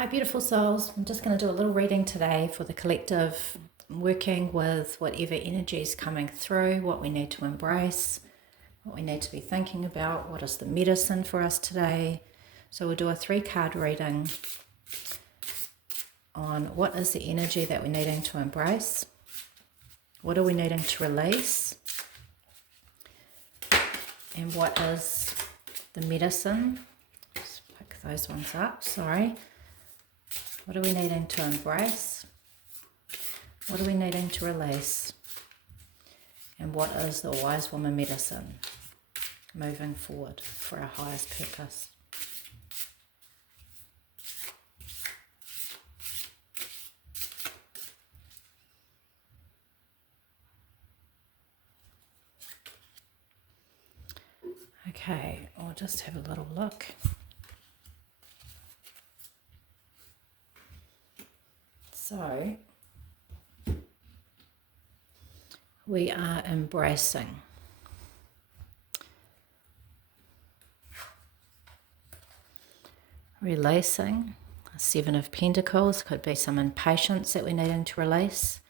Hi, beautiful souls. I'm just going to do a little reading today for the collective, working with whatever energy is coming through, what we need to embrace, what we need to be thinking about, what is the medicine for us today. So we'll do a 3-card reading on what is the energy that we're needing to embrace, what are we needing to release, and what is the medicine. Just pick those ones up, sorry. What are we needing to embrace? What are we needing to release? And what is the wise woman medicine moving forward for our highest purpose? Okay, I'll just have a little look. So, we are embracing. Releasing. 7 of Pentacles, could be some impatience that we're needing to release.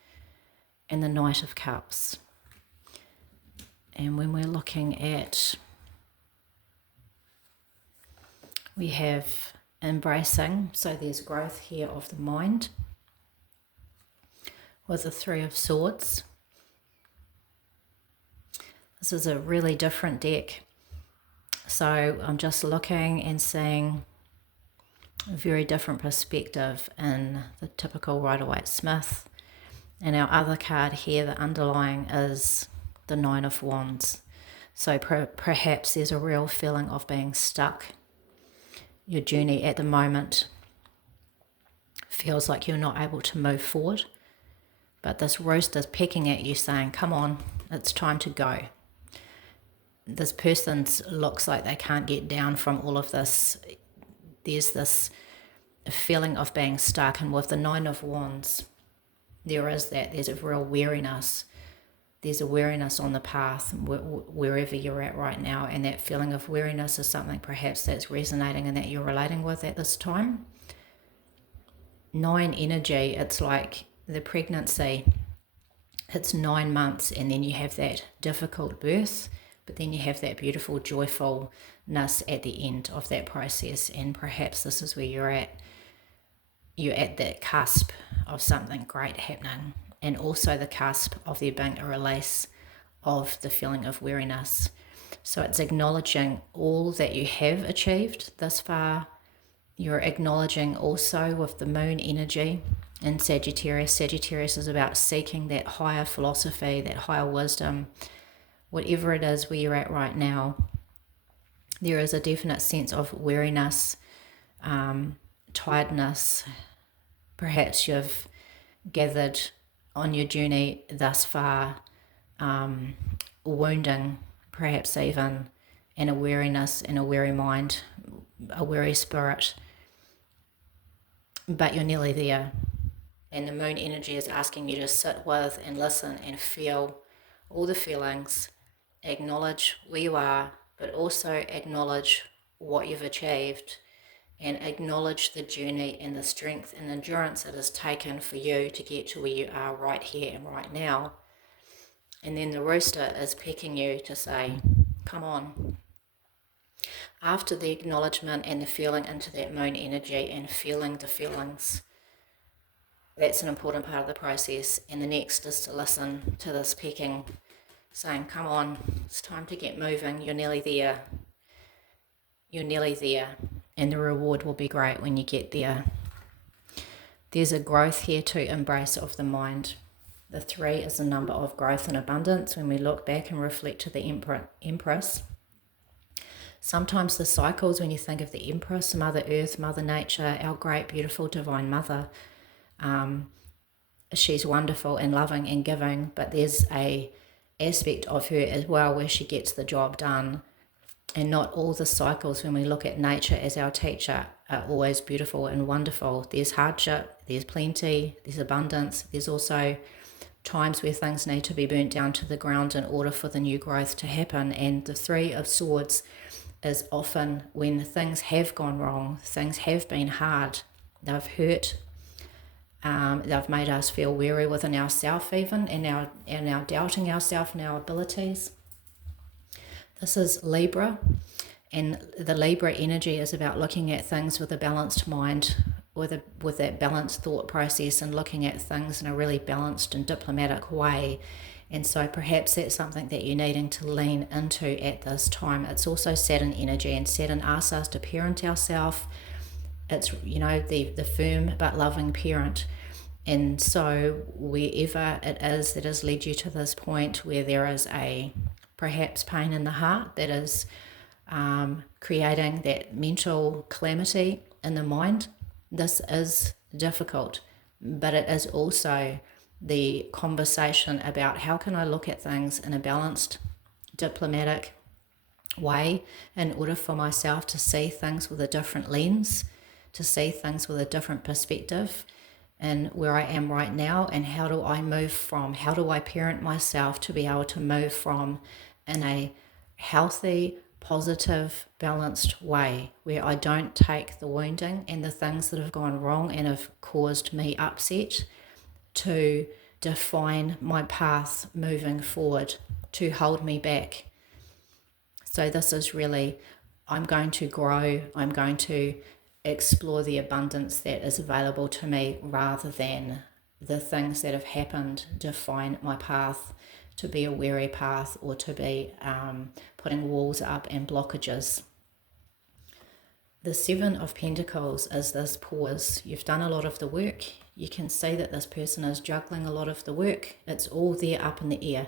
And the Knight of Cups. And when we're looking at, we have embracing, so there's growth here of the mind with the 3 of Swords. This is a really different deck. So I'm just looking and seeing a very different perspective in the typical Rider-Waite-Smith. And our other card here, the underlying, is the 9 of Wands. So perhaps there's a real feeling of being stuck. Your journey at the moment feels like you're not able to move forward. But this rooster's pecking at you saying, come on, it's time to go. This person looks like they can't get down from all of this. There's this feeling of being stuck. And with the 9 of Wands, there's a real weariness. There's a weariness on the path wherever you're at right now. And that feeling of weariness is something perhaps that's resonating and that you're relating with at this time. 9 energy, it's like the pregnancy. It's 9 months and then you have that difficult birth. But then you have that beautiful joyfulness at the end of that process. And perhaps this is where you're at. You're at that cusp of something great happening. And also the cusp of there being a release of the feeling of weariness. So it's acknowledging all that you have achieved thus far. You're acknowledging also with the moon energy in Sagittarius. Sagittarius is about seeking that higher philosophy, that higher wisdom. Whatever it is where you're at right now, there is a definite sense of weariness, tiredness. Perhaps you've gathered on your journey thus far, wounding, perhaps even, and a weariness and a weary mind, a weary spirit. But you're nearly there. And the moon energy is asking you to sit with and listen and feel all the feelings. Acknowledge where you are, but also acknowledge what you've achieved and acknowledge the journey and the strength and endurance it has taken for you to get to where you are right here and right now. And then the rooster is pecking you to say, come on. After the acknowledgement and the feeling into that moon energy and feeling the feelings, that's an important part of the process. And the next is to listen to this pecking, saying, come on, it's time to get moving. You're nearly there. You're nearly there. And the reward will be great when you get there. There's a growth here to embrace of the mind. The 3 is the number of growth and abundance. When we look back and reflect to the Empress, sometimes the cycles, when you think of the Empress, Mother Earth, Mother Nature, our great, beautiful, divine mother, she's wonderful and loving and giving, but there's a aspect of her as well where she gets the job done. And not all the cycles, when we look at nature as our teacher, are always beautiful and wonderful. There's hardship, there's plenty, there's abundance. There's also times where things need to be burnt down to the ground in order for the new growth to happen. And the 3 of Swords is often when things have gone wrong, things have been hard, they've hurt, they've made us feel weary within ourselves even, and our doubting ourselves and our abilities. This is Libra, and the Libra energy is about looking at things with a balanced mind, with that balanced thought process, and looking at things in a really balanced and diplomatic way. And so perhaps that's something that you're needing to lean into at this time. It's also Saturn energy, and Saturn asks us to parent ourselves. It's, the firm but loving parent. And so wherever it is that has led you to this point where there is a perhaps pain in the heart that is creating that mental calamity in the mind, this is difficult, but it is also the conversation about how can I look at things in a balanced, diplomatic way in order for myself to see things with a different lens, to see things with a different perspective, and where I am right now, and how do I parent myself to be able to move from in a healthy, positive, balanced way where I don't take the wounding and the things that have gone wrong and have caused me upset to define my path moving forward, to hold me back. So this is really, I'm going to grow, I'm going to explore the abundance that is available to me rather than the things that have happened define my path to be a weary path, or to be putting walls up and blockages. The Seven of Pentacles is this pause. You've done a lot of the work. You can see that this person is juggling a lot of the work. It's all there up in the air.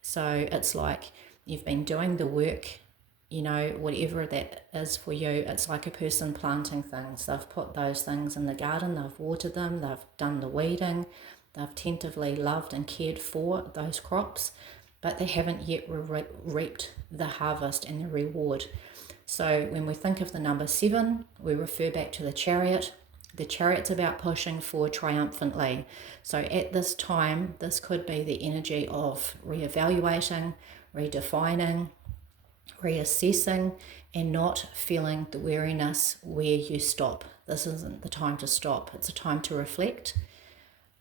So it's like you've been doing the work, whatever that is for you. It's like a person planting things. They've put those things in the garden, they've watered them, they've done the weeding, they've tentatively loved and cared for those crops, but they haven't yet reaped the harvest and the reward. So when we think of the number 7, we refer back to the Chariot. The Chariot's about pushing forward triumphantly. So at this time, this could be the energy of reevaluating, redefining, reassessing, and not feeling the weariness where you stop. This isn't the time to stop. It's a time to reflect,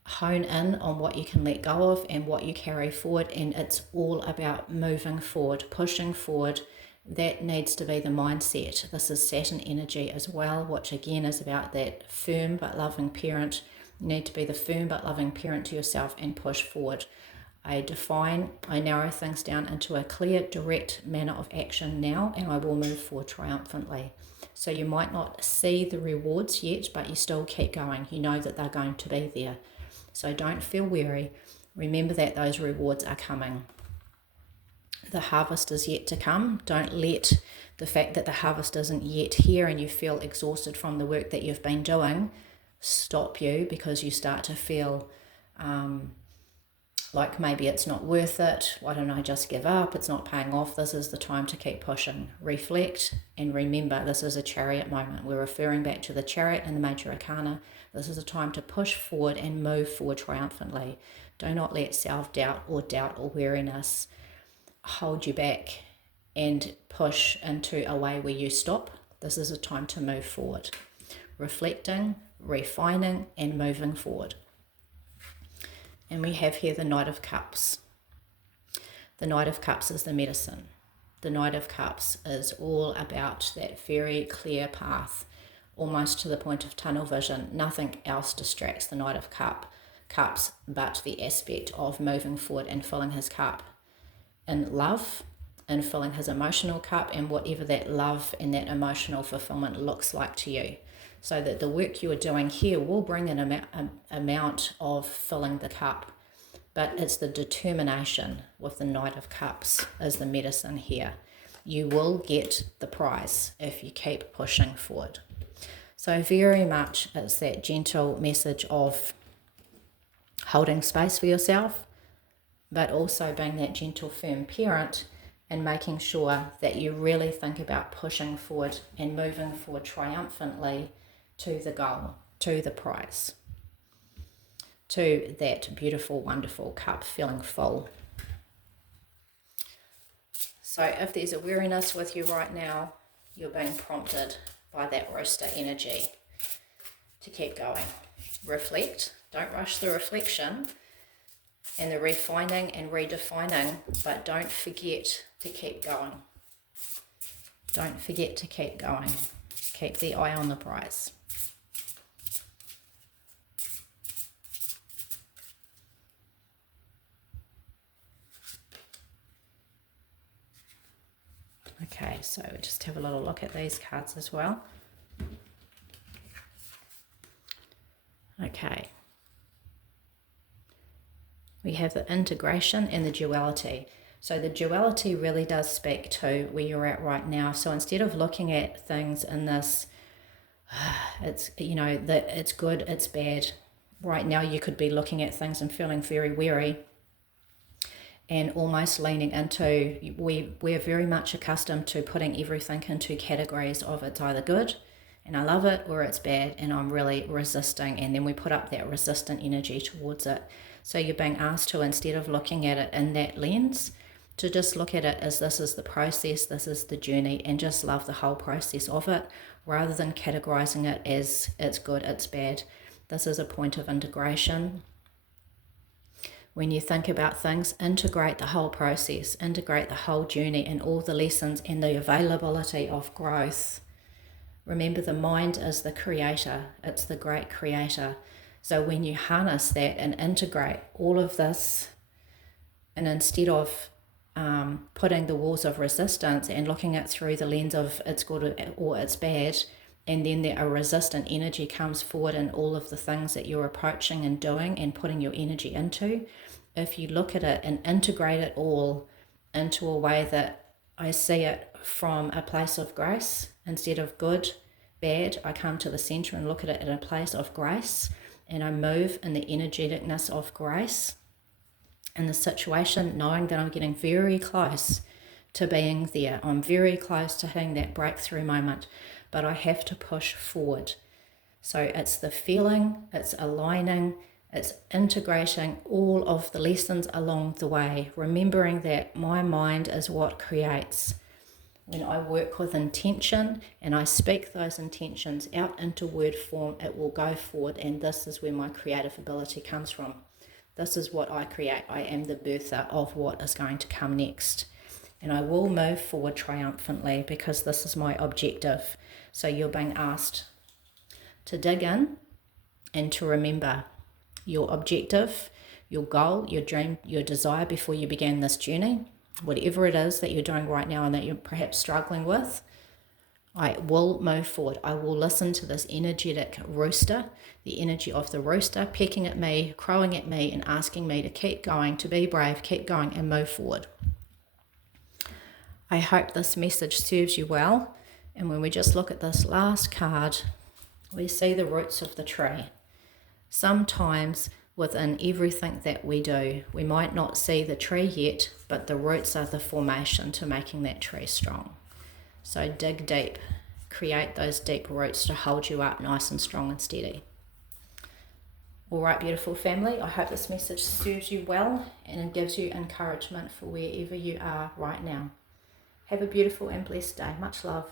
hone in on what you can let go of and what you carry forward, and it's all about moving forward, pushing forward. That needs to be the mindset. This is Saturn energy as well, which again is about that firm but loving parent. You need to be the firm but loving parent to yourself and push forward. I narrow things down into a clear, direct manner of action now, and I will move forward triumphantly. So you might not see the rewards yet, but you still keep going. You know that they're going to be there. So don't feel weary. Remember that those rewards are coming. The harvest is yet to come. Don't let the fact that the harvest isn't yet here and you feel exhausted from the work that you've been doing stop you, because you start to feel like maybe it's not worth it. Why don't I just give up? It's not paying off. This is the time to keep pushing. Reflect and remember, this is a Chariot moment. We're referring back to the Chariot and the Major Arcana. This is a time to push forward and move forward triumphantly. Do not let self-doubt or weariness hold you back and push into a way where you stop. This is a time to move forward. Reflecting, refining, and moving forward. And we have here the Knight of Cups. The Knight of Cups is the medicine. The Knight of Cups is all about that very clear path, almost to the point of tunnel vision. Nothing else distracts the Knight of Cups but the aspect of moving forward and filling his cup in love, and filling his emotional cup, and whatever that love and that emotional fulfillment looks like to you. So that the work you are doing here will bring an amount of filling the cup, but it's the determination with the Knight of Cups as the medicine here. You will get the prize if you keep pushing forward. So very much it's that gentle message of holding space for yourself, but also being that gentle, firm parent and making sure that you really think about pushing forward and moving forward triumphantly to the goal, to the prize, to that beautiful, wonderful cup feeling full. So if there's a weariness with you right now, you're being prompted by that rooster energy to keep going. Reflect. Don't rush the reflection and the refining and redefining, but don't forget to keep going. Don't forget to keep going. Keep the eye on the prize. Okay, so just have a little look at these cards as well. Okay. We have the integration and the duality. So the duality really does speak to where you're at right now. So instead of looking at things in this, it's, you know, that it's good, it's bad. Right now you could be looking at things and feeling very weary and almost leaning into, we're very much accustomed to putting everything into categories of it's either good and I love it, or it's bad and I'm really resisting, and then we put up that resistant energy towards it. So you're being asked to, instead of looking at it in that lens, to just look at it as this is the process, this is the journey, and just love the whole process of it, rather than categorizing it as it's good, it's bad. This is a point of integration. When you think about things, integrate the whole process, integrate the whole journey and all the lessons and the availability of growth. Remember, the mind is the creator. It's the great creator. So when you harness that and integrate all of this, and instead of putting the walls of resistance and looking at through the lens of it's good or it's bad, and then a resistant energy comes forward in all of the things that you're approaching and doing and putting your energy into, if you look at it and integrate it all into a way that I see it from a place of grace, instead of good, bad, I come to the center and look at it in a place of grace, and I move in the energeticness of grace in the situation, knowing that I'm getting very close to being there. I'm very close to hitting that breakthrough moment, but I have to push forward. So it's the feeling, it's aligning, it's integrating all of the lessons along the way, remembering that my mind is what creates. When I work with intention and I speak those intentions out into word form, it will go forward, and this is where my creative ability comes from. This is what I create. I am the birther of what is going to come next. And I will move forward triumphantly because this is my objective. So you're being asked to dig in and to remember your objective, your goal, your dream, your desire before you began this journey. Whatever it is that you're doing right now and that you're perhaps struggling with, I will move forward. I will listen to this energetic rooster, the energy of the rooster pecking at me, crowing at me, and asking me to keep going, to be brave, keep going, and move forward. I hope this message serves you well. And when we just look at this last card, we see the roots of the tree. Sometimes within everything that we do, we might not see the tree yet, but the roots are the formation to making that tree strong. So dig deep, create those deep roots to hold you up nice and strong and steady. All right, beautiful family, I hope this message serves you well and it gives you encouragement for wherever you are right now. Have a beautiful and blessed day. Much love.